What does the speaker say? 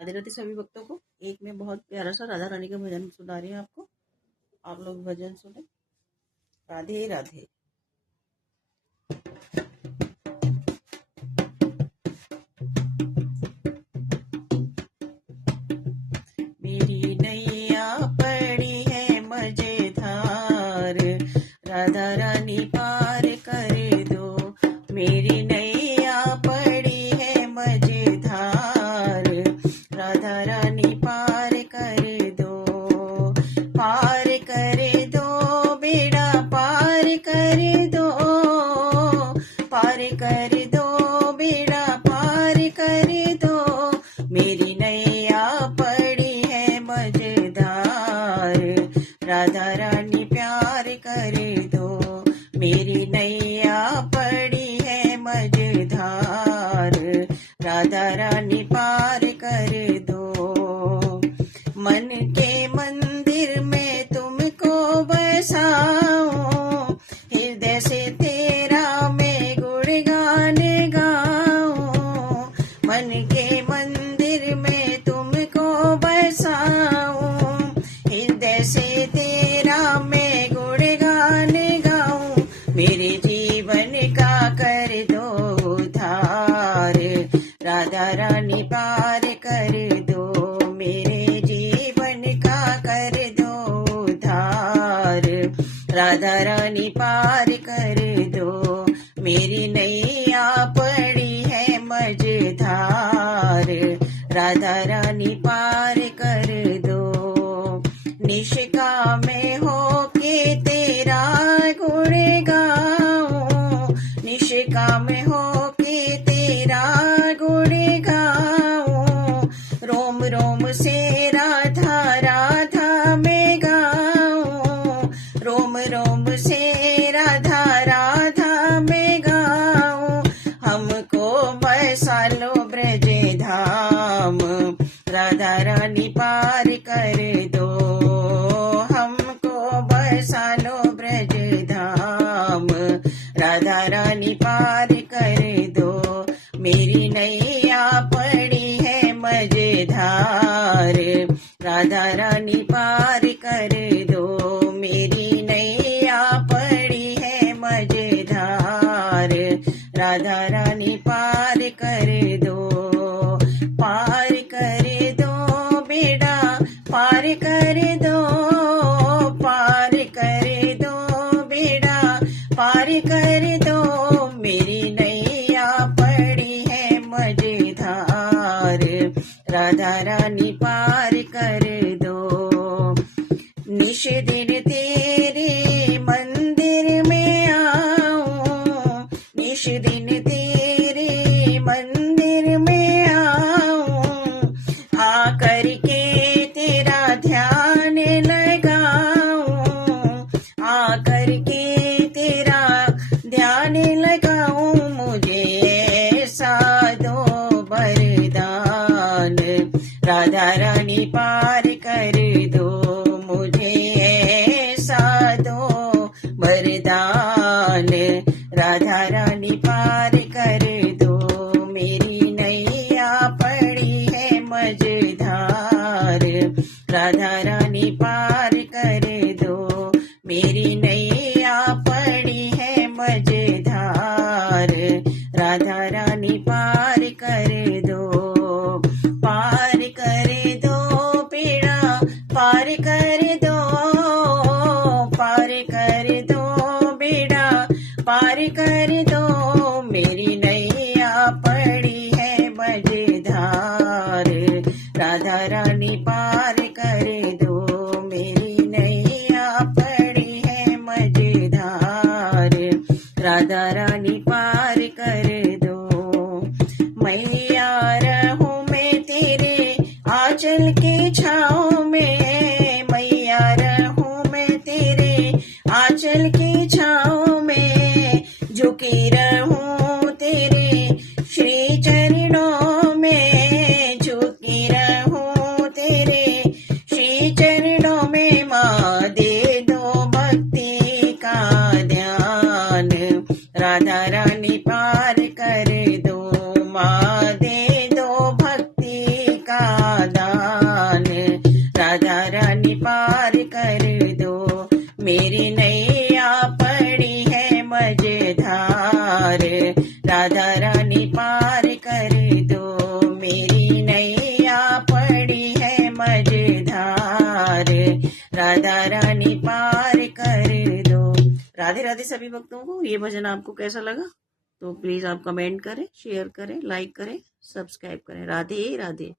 राधे राधे सभी भक्तों को। एक में बहुत प्यारा सा राधा रानी का भजन सुना रही हूँ आपको, आप लोग भजन सुने। राधे राधे। मेरी नैया पड़ी है मजेदार, राधा रानी पार कर दो। मेरी नैया पड़ी है मजेदार, राधा रानी पार कर दो। पार कर दो बेड़ा पार कर दो, पार कर दो बेड़ा पार कर दो। मेरी नैया पड़ी है मजेदार, राधा रानी प्यार कर दो। मेरी नैया पड़ी है मजेदार, राधा रानी पार कर दो। मन के मंदिर में तुमको बसाऊं, हृदय से तेरा मैं गुणगान गाऊं। मन के मंदिर में तुमको बसाऊं, हृदय से तेरा मैं गुणगान गाऊं। मेरे जीवन का कर दो उद्धार, राधा रानी पार कर दो। मेरे जीवन का कर दो उद्धार, राधा रानी पार कर दो। मेरी नैया पड़ी है मजेदार, राधा रानी पार कर दो। निष्का में हो के तेरा गुण गाऊं, निष्का में हो के तेरा गुण गाऊं। रोम रोम से राधा राधा में गाऊं, रोम रोम से राधा राधा में गाऊं। हमको बसा लो ब्रज धाम, राधा रानी पार कर दो। हमको बसा लो ब्रज धाम, राधा रानी पार कर दो। मेरी नैया पड़ी है मजेदार, राधा रानी पार कर दो। मेरी नैया पड़ी है मजेदार, राधा रानी पार कर दो। पार कर दो बेड़ा पार कर दो, पार कर दो बेड़ा पार कर दो। मेरी नैया पड़ी है मजेदार, राधा रानी पार कर दो। निश दिन तेरे मंदिर में आऊं, निश दिन तेरे मंदिर में आऊं। आकर के तेरा ध्यान लगाऊं, आकर के तेरा ध्यान लगाऊं। मुझे ऐसा दो वरदान, राधा रानी पार कर दो। मुझे ऐसा दो वरदान, राधा रानी पार कर दो। मेरी नैया पड़ी है मजेदार, राधा रानी पार कर दो। मेरी नैया पड़ी है मजेदार, राधा रानी पार कर दो। पार कर दो बेड़ा पार कर दो, पार कर दो बेड़ा पार कर दो। मेरी नैया पड़ी है मजेदार, राधा रानी पार कर दो। मेरी नैया पड़ी है मजेदार, राधा रानी पार कर दो। मैया रहूं मैं तेरे आंचल के छाँव में, मैया रहूं मैं तेरे आंचल के छाँव में। झुकी रहूं तेरे श्री चरणों में, झुकी रहूं तेरे श्री चरणों में। माँ दे दो भक्ति का ध्यान, राधा रानी पार कर दो। माँ दे दो भक्ति का राधे राधे सभी भक्तों को। ये भजन आपको कैसा लगा तो प्लीज़ आप कमेंट करें, शेयर करें, लाइक करें, सब्सक्राइब करें। राधे राधे।